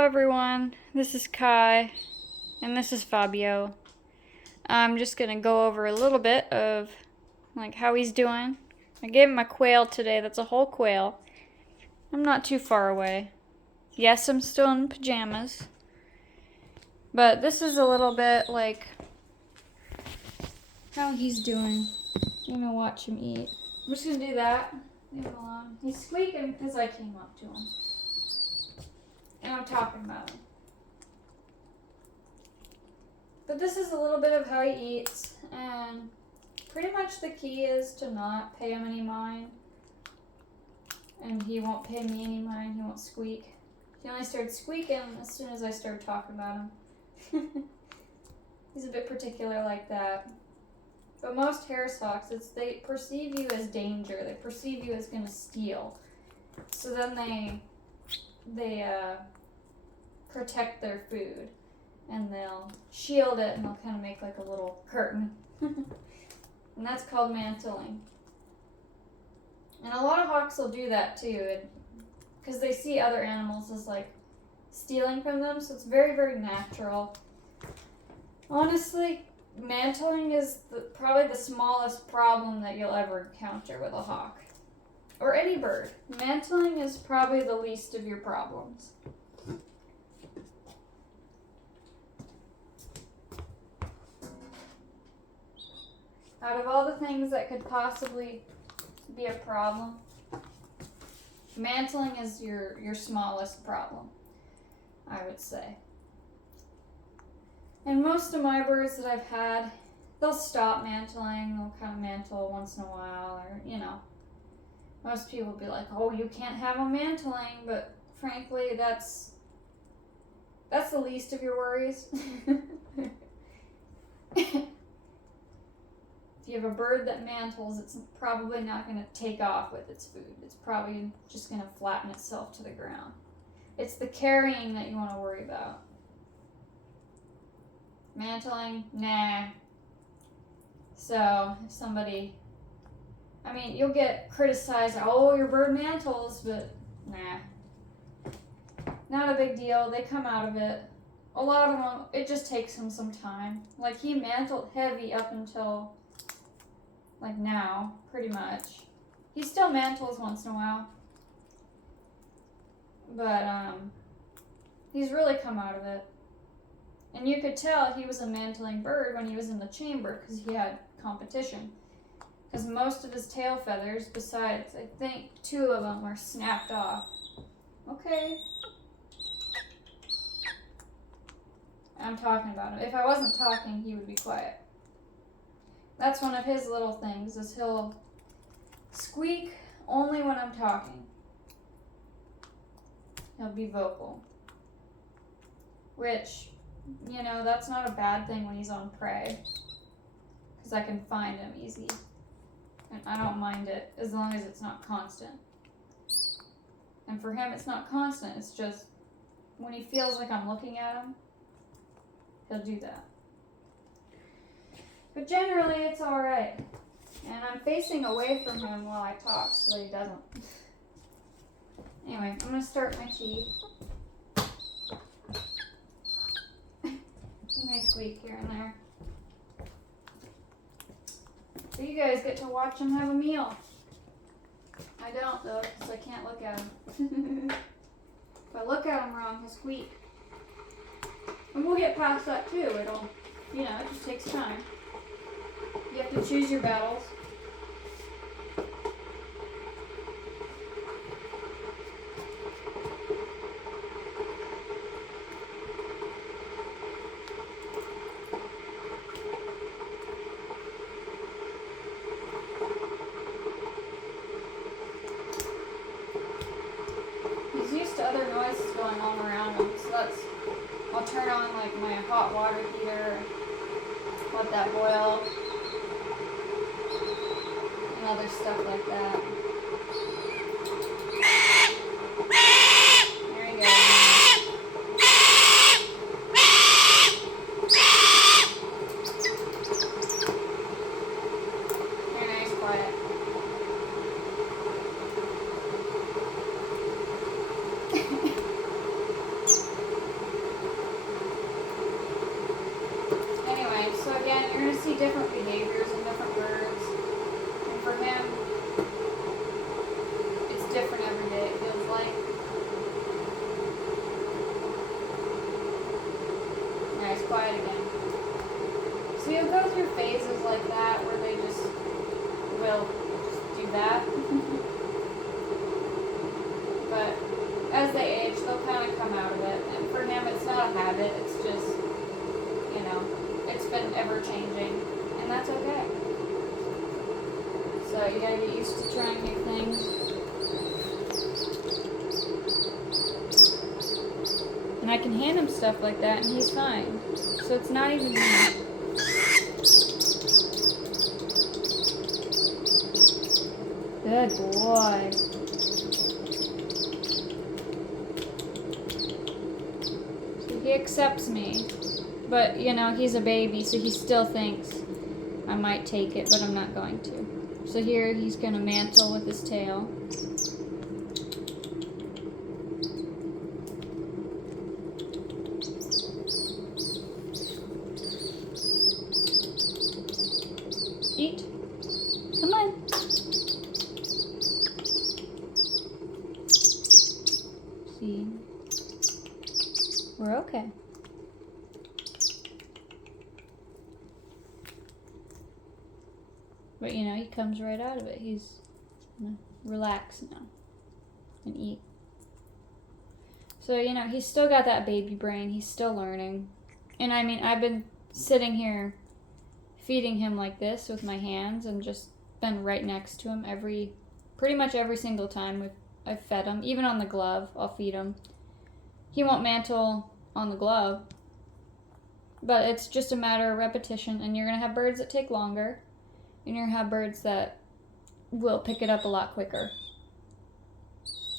Hello everyone, this is Kai, and this is Fabio. I'm just gonna go over a little bit of like how he's doing. I gave him a quail today, that's a whole quail. I'm not too far away. Yes, I'm still in pajamas. But this is a little bit like how he's doing. I'm gonna watch him eat. I'm just gonna do that. Leave him alone. He's squeaking because I came up to him. And I'm talking about him. But this is a little bit of how he eats, and pretty much the key is to not pay him any mind. And he won't pay me any mind, he won't squeak. He only started squeaking as soon as I started talking about him. He's a bit particular like that. But most hairhawks, they perceive you as danger. They perceive you as going to steal. So then they protect their food. And they'll shield it, and they'll kind of make like a little curtain. And that's called mantling. And a lot of hawks will do that too, because they see other animals as like stealing from them, so it's very, very natural. Honestly, mantling is probably the smallest problem that you'll ever encounter with a hawk. Or any bird. Mantling is probably the least of your problems. Out of all the things that could possibly be a problem, mantling is your smallest problem, I would say. And most of my birds that I've had, they'll stop mantling, they'll kind of mantle once in a while, or, you know. Most people will be like, oh, you can't have them mantling, but frankly, that's the least of your worries. If you have a bird that mantles, it's probably not going to take off with its food. It's probably just going to flatten itself to the ground. It's the carrying that you want to worry about. Mantling, nah. So, if somebody, you'll get criticized, oh, your bird mantles, but nah. Not a big deal. They come out of it. A lot of them, it just takes them some time. Like, he mantled heavy up until like now, pretty much. He still mantles once in a while. But, he's really come out of it. And you could tell he was a mantling bird when he was in the chamber, because he had competition. Because most of his tail feathers, besides, I think 2 of them were snapped off. Okay. I'm talking about him. If I wasn't talking, he would be quiet. That's one of his little things, is he'll squeak only when I'm talking. He'll be vocal. Which, you know, that's not a bad thing when he's on prey. Because I can find him easy. And I don't mind it, as long as it's not constant. And for him, it's not constant. It's just, when he feels like I'm looking at him, he'll do that. But generally, it's alright. And I'm facing away from him while I talk, so he doesn't. Anyway, I'm going to start my tea. He may squeak here and there. So you guys get to watch him have a meal. I don't, though, because I can't look at him. If I look at him wrong, he'll squeak. And we'll get past that, too. It'll, you know, it just takes time. You have to choose your battles. He's used to other noises going on around him, so I'll turn on like my hot water heater, let that boil. Other stuff like that. There he goes. There, now he's quiet. quiet again. So you'll go through phases like that where they just will just do that. But as they age, they'll kind of come out of it. And for him, it's not a habit. It's just, you know, it's been ever changing. And that's okay. So you gotta get used to trying new things. And I can hand him stuff like that and he's fine. So it's not even me. Good boy. So he accepts me. But, you know, he's a baby, so he still thinks I might take it, but I'm not going to. So here he's going to mantle with his tail. Eat. Come on. See. We're okay. But you know, he comes right out of it. He's gonna relax now and eat. So, you know, he's still got that baby brain. He's still learning. And I mean, I've been sitting here feeding him like this with my hands and just been right next to him pretty much every single time I've fed him. Even on the glove, I'll feed him. He won't mantle on the glove. But it's just a matter of repetition. And you're going to have birds that take longer. And you're going to have birds that will pick it up a lot quicker.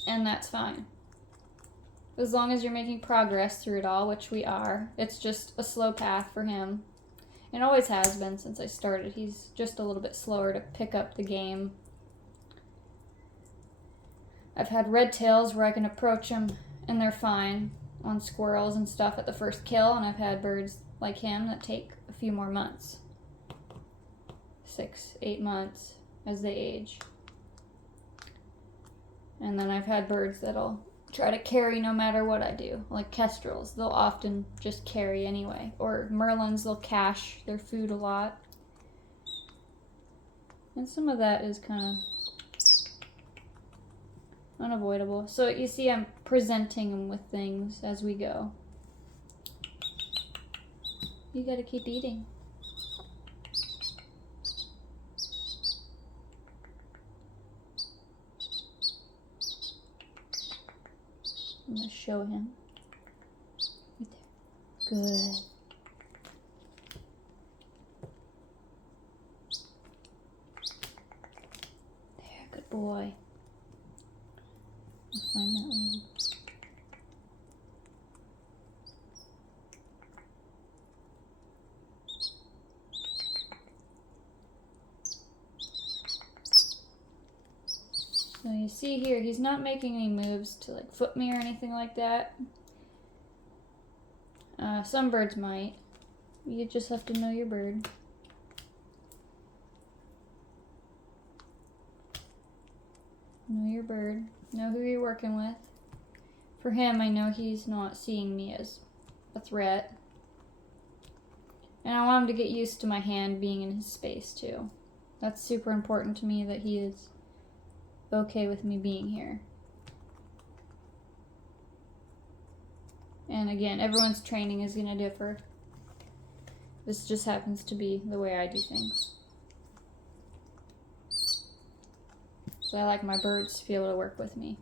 And that's fine. As long as you're making progress through it all, which we are. It's just a slow path for him. It always has been since I started. He's just a little bit slower to pick up the game. I've had red tails where I can approach them and they're fine on squirrels and stuff at the first kill. And I've had birds like him that take a few more months. 6, 8 months as they age. And then I've had birds that'll try to carry no matter what I do. Like kestrels, they'll often just carry anyway. Or merlins, they'll cache their food a lot. And some of that is kind of unavoidable. So you see I'm presenting them with things as we go. You gotta keep eating. I'm going to show him. Right there. Good. There, good boy. Let's find that one. So you see here, he's not making any moves to like foot me or anything like that. Some birds might. You just have to know your bird. Know your bird. Know who you're working with. For him, I know he's not seeing me as a threat. And I want him to get used to my hand being in his space too. That's super important to me, that he is okay with me being here. And again, everyone's training is going to differ. This just happens to be the way I do things. So I like my birds to be able to work with me.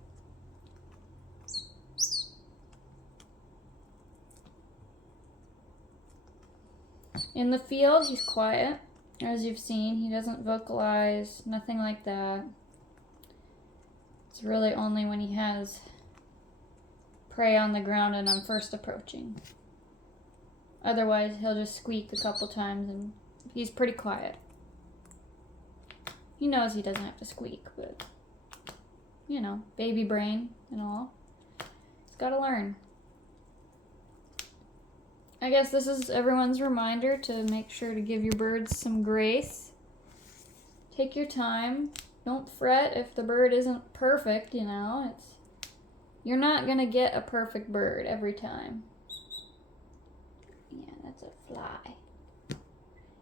In the field, he's quiet. As you've seen, he doesn't vocalize, nothing like that. It's really only when he has prey on the ground and I'm first approaching. Otherwise, he'll just squeak a couple times and he's pretty quiet. He knows he doesn't have to squeak, but, you know, baby brain and all. He's got to learn. I guess this is everyone's reminder to make sure to give your birds some grace. Take your time. Don't fret if the bird isn't perfect, you know. You're not going to get a perfect bird every time. Yeah, That's a fly.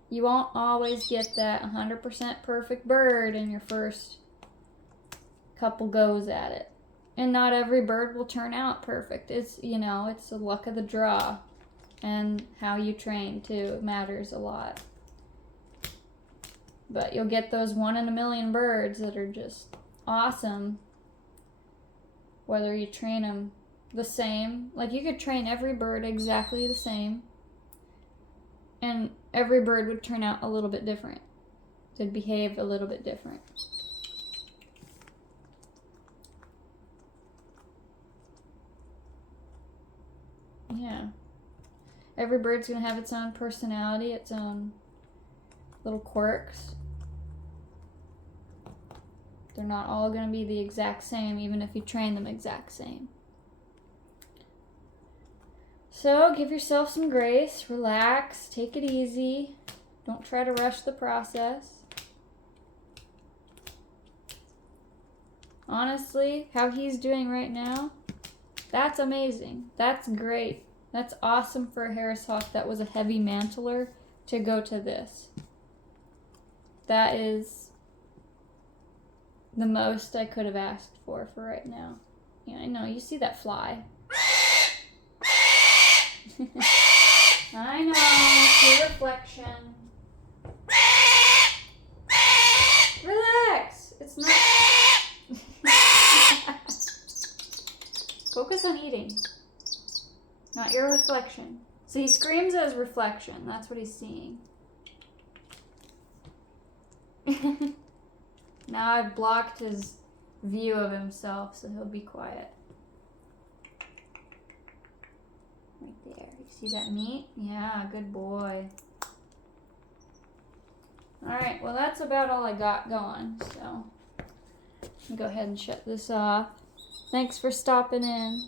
You won't always get that 100% perfect bird in your first couple goes at it. And not every bird will turn out perfect. It's, you know, it's the luck of the draw. And how you train, too, matters a lot. But you'll get those 1 in a million birds that are just awesome. Whether you train them the same. Like, you could train every bird exactly the same. And every bird would turn out a little bit different. They'd behave a little bit different. Yeah. Every bird's going to have its own personality, its own little quirks. They're not all going to be the exact same, even if you train them exact same. So give yourself some grace, relax, take it easy. Don't try to rush the process. Honestly, how he's doing right now, that's amazing. That's great. That's awesome for a Harris Hawk that was a heavy mantler to go to this. That is the most I could have asked for right now. Yeah, I know. You see that fly. I know. It's your reflection. Relax. It's not... Focus on eating. Not your reflection. So he screams at his reflection. That's what he's seeing. Now I've blocked his view of himself, so he'll be quiet. Right there. You see that meat? Yeah, good boy. Alright, well that's about all I got going, so I'll go ahead and shut this off. Thanks for stopping in.